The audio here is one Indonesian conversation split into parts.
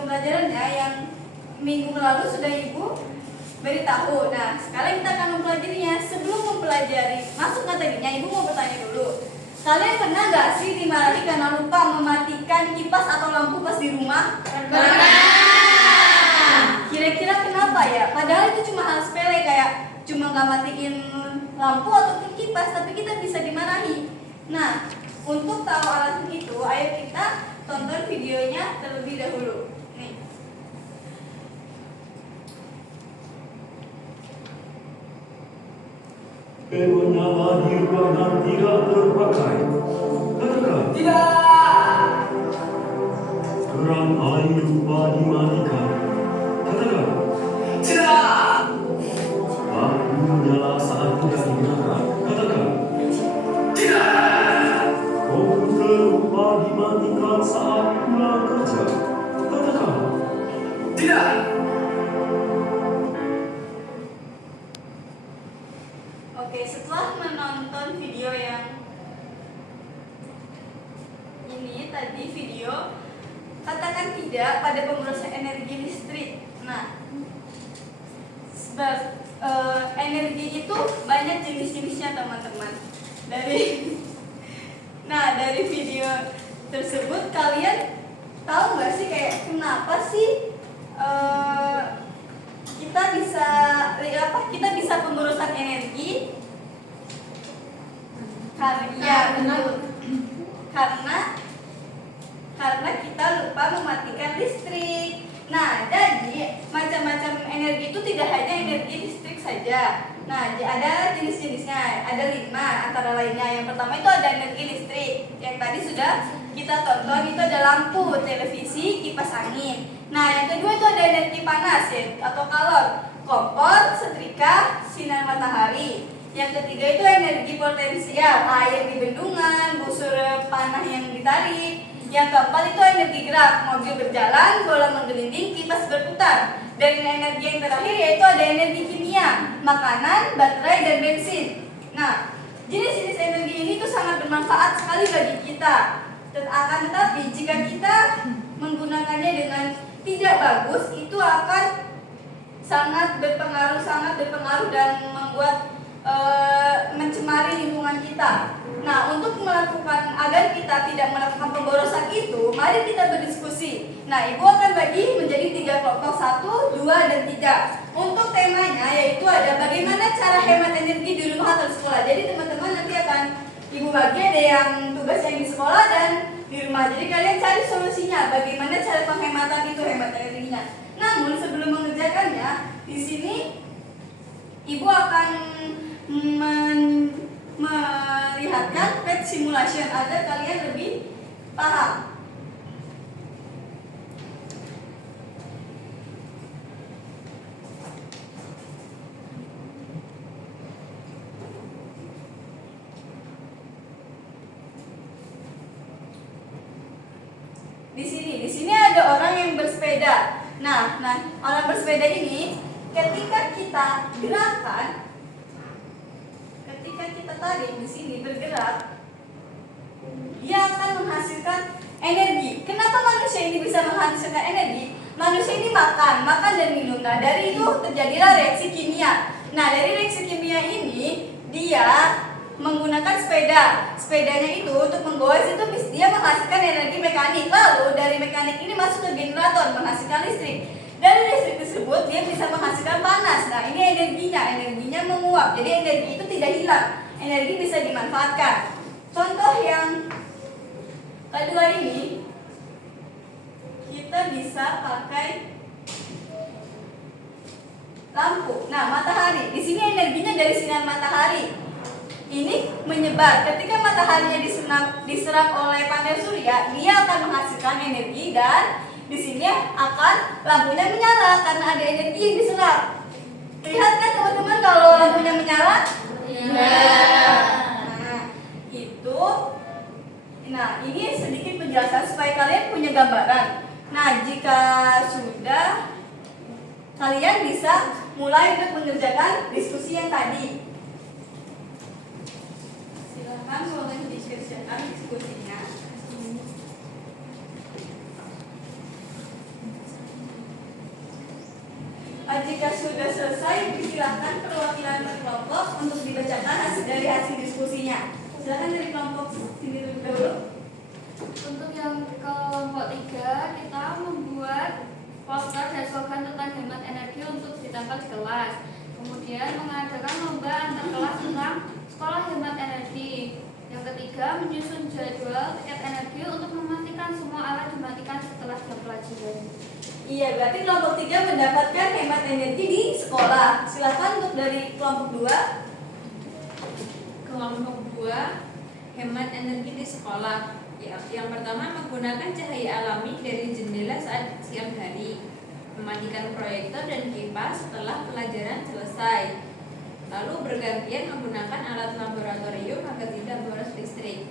pembelajarannya yang minggu lalu sudah Ibu beritahu. Nah, sekarang kita akan mempelajarinya. Sebelum mempelajari masuk materinya, Ibu mau bertanya dulu. Kalian pernah nggak sih dimarahi karena lupa mematikan kipas atau lampu pas di rumah? Pernah. Kira-kira kenapa ya? Padahal itu cuma hal sepele, kayak cuma nggak matiin lampu ataupun kipas, tapi kita bisa dimarahi. Nah, untuk tahu alasan itu, ayo kita tonton videonya terlebih dahulu. Nih. Kewenangan tidak terpakai. Katakan. Tidak. Keran air lupa dimandikan. Katakan. Tidak. Lampu menyala saat tidak digunakan. Katakan. Tidak. Komputer lupa dimatikan saat pulang kerja. Katakan. Tidak. Oke, setelah menonton video yang ini tadi video, katakan tidak pada pemborosan energi listrik. Nah, sebab energi itu banyak jenis-jenisnya teman-teman. Dari video tersebut kalian tahu nggak sih kayak kenapa sih kita bisa pemborosan energi? Karena kita lupa mematikan listrik. Nah, jadi macam-macam energi itu tidak hanya energi listrik saja. Nah, ada jenis-jenisnya, ada 5 antara lainnya. Yang pertama itu ada energi listrik, yang tadi sudah kita tonton, itu ada lampu, televisi, kipas angin. Nah, yang kedua itu ada energi panas ya, atau kalor, kompor, setrika, sinar matahari. Yang ketiga itu energi potensial, air di bendungan, busur panah yang ditarik. Yang keempat itu energi gerak, mobil berjalan, bola menggelinding, kipas berputar. Dan energi yang terakhir yaitu ada energi kimia, makanan, baterai, dan bensin. Nah, jenis-jenis energi ini tuh sangat bermanfaat sekali bagi kita. Akan tetapi jika kita menggunakannya dengan tidak bagus, itu akan sangat berpengaruh dan membuat mencemari lingkungan kita. Nah, untuk melakukan agar kita tidak melakukan pemborosan itu, mari kita berdiskusi. Nah, Ibu akan bagi menjadi 3 kelompok, 1, 2, dan 3. Untuk temanya yaitu ada bagaimana cara hemat energi di rumah atau di sekolah. Jadi teman-teman nanti akan Ibu bagi, ada yang tugas yang di sekolah dan di rumah. Jadi kalian cari solusinya, bagaimana cara penghematan itu, hemat energinya. Namun sebelum mengerjakannya, di sini Ibu akan melihatkan pet simulation agar kalian lebih paham. Di sini ada orang yang bersepeda. Nah, orang bersepeda ini ketika kita gerakan, ketika kita tarik di sini bergerak, dia akan menghasilkan energi. Kenapa manusia ini bisa menghasilkan energi? Manusia ini makan dan minum. Nah, dari itu terjadilah reaksi kimia. Nah, dari reaksi kimia ini dia menggunakan sepeda. Sepedanya itu untuk menggoes itu dia menghasilkan energi mekanik. Lalu dari mekanik ini masuk ke generator menghasilkan listrik. Dari listrik tersebut dia bisa menghasilkan panas. Nah, ini energinya menguap. Jadi energi itu tidak hilang. Energi bisa dimanfaatkan. Contoh yang kedua ini, kita bisa pakai lampu. Nah, matahari. Di sini energinya dari sinar matahari. Ini menyebar. Ketika mataharinya diserap oleh panel surya, dia akan menghasilkan energi dan di sini akan lampunya menyala karena ada energi yang diserap. Lihat kan teman-teman kalau lampunya menyala? Iya. Nah, ini sedikit penjelasan supaya kalian punya gambaran. Nah, jika sudah, kalian bisa mulai untuk mengerjakan diskusi yang tadi. Silakan mulai dikerjakan diskusinya. Jika sudah selesai, disilahkan perwakilan kelompok untuk dibacakan dari hasil diskusinya. Silakan dari kelompok sini terlebih dahulu. Untuk yang kelompok 3, kita membuat poster dan slogan tentang hemat energi untuk ditempel di kelas. Kemudian mengadakan lomba antar kelas tentang sekolah hemat energi. Yang ketiga, menyusun jadwal tiket energi untuk memastikan semua alat dimatikan setelah jam pelajaran. Iya, berarti kelompok 3 mendapatkan hemat energi di sekolah. Silakan untuk dari kelompok 2. Kelompok 2, hemat energi di sekolah. Yang pertama, menggunakan cahaya alami dari jendela saat siang hari, mematikan proyektor dan kipas setelah pelajaran selesai, lalu bergantian menggunakan alat laboratorium agar tidak boros listrik.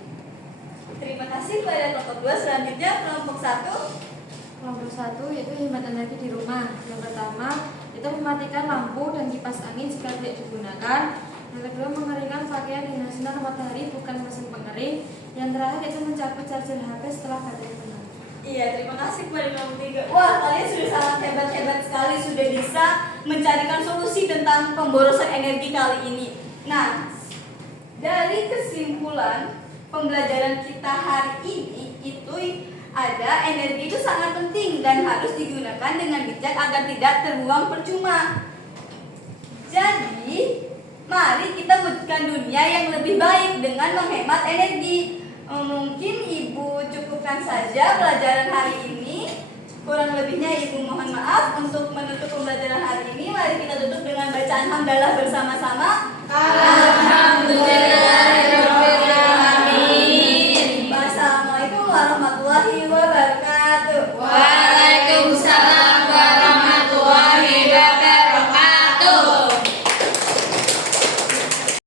Terima kasih pada kelompok 2. Selanjutnya kelompok 1. Kelompok 1 yaitu hemat energi di rumah. Yang pertama, itu mematikan lampu dan kipas angin jika tidak digunakan. Yang kedua, mengeringkan pakaian dengan sinar matahari bukan mesin pengering. Yang terakhir itu mencabut charger HP setelah baterai penuh. Iya, terima kasih kepada kelompok 3. Wah, kalian sudah sangat hebat-hebat sekali, sudah bisa mencarikan solusi tentang pemborosan energi kali ini. Nah, dari kesimpulan pembelajaran kita hari ini itu ada energi itu sangat penting dan harus digunakan dengan bijak agar tidak terbuang percuma. Jadi, mari kita wujudkan dunia yang lebih baik dengan menghemat energi. Mungkin Ibu cukupkan saja pelajaran hari ini. Kurang lebihnya Ibu mohon maaf. Untuk menutup pembelajaran hari ini, mari kita tutup dengan bacaan hamdalah bersama-sama. Alhamdulillahirobbilalamin. Wassalamualaikum warahmatullahi wabarakatuh.